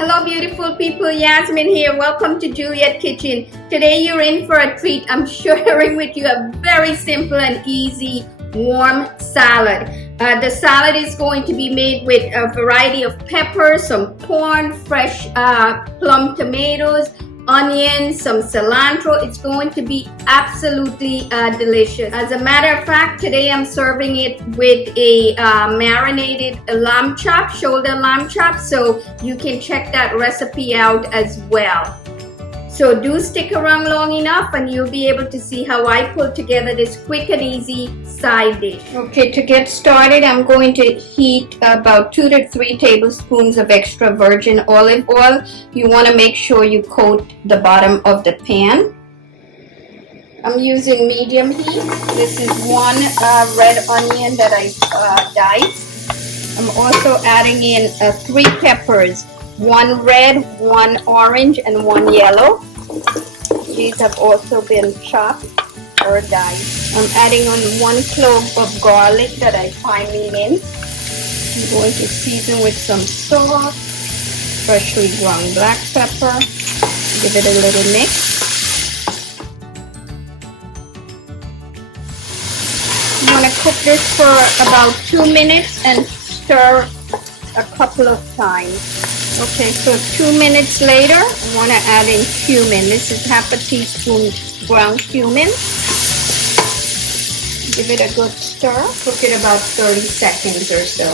Hello beautiful people, Yasmin here. Welcome to Juliet Kitchen. Today you're in for a treat. I'm sharing with you a very simple and easy warm salad. The salad is going to be made with a variety of peppers, some corn, fresh plum tomatoes, onions, some cilantro. It's going to be absolutely delicious. As a matter of fact, today I'm serving it with a marinated lamb chop, shoulder lamb chop, so you can check that recipe out as well. So do stick around long enough and you'll be able to see how I put together this quick and easy side dish. Okay, to get started, I'm going to heat about 2 to 3 tablespoons of extra virgin olive oil. You want to make sure you coat the bottom of the pan. I'm using medium heat. This is one red onion that I diced. I'm also adding in 3 peppers, 1 red, 1 orange, and 1 yellow. These have also been chopped or diced. I'm adding on 1 clove of garlic that I finely minced. I'm going to season with some salt, freshly ground black pepper. Give it a little mix. You want to cook this for about 2 minutes and stir a couple of times. Okay, so 2 minutes later, I want to add in cumin. This is half a teaspoon ground cumin. Give it a good stir. Cook it about 30 seconds or so.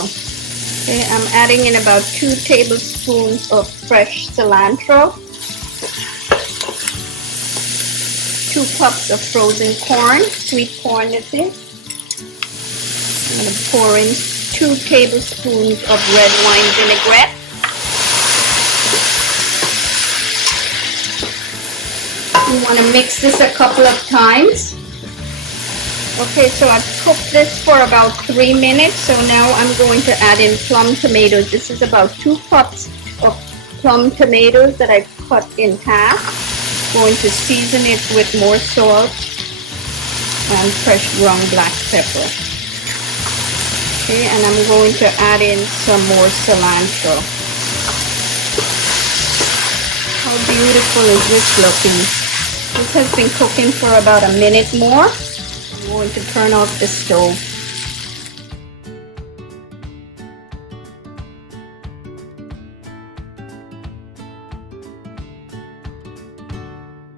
Okay, I'm adding in about 2 tablespoons of fresh cilantro. 2 cups of frozen corn, sweet corn this is. I'm going to pour in 2 tablespoons of red wine vinaigrette. You want to mix this a couple of times. Okay, so I've cooked this for about 3 minutes. So now I'm going to add in plum tomatoes. This is about 2 cups of plum tomatoes that I've cut in half. Going to season it with more salt and fresh ground black pepper. Okay, and I'm going to add in some more cilantro. How beautiful is this looking? This has been cooking for about a minute more. I'm going to turn off the stove.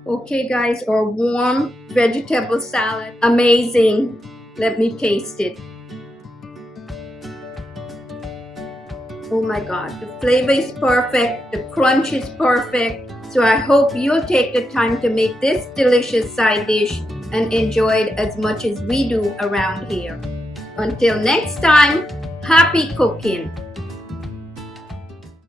Okay guys, our warm vegetable salad. Amazing. Let me taste it. Oh my God, the flavor is perfect. The crunch is perfect. So I hope you'll take the time to make this delicious side dish and enjoy it as much as we do around here. Until next time, happy cooking!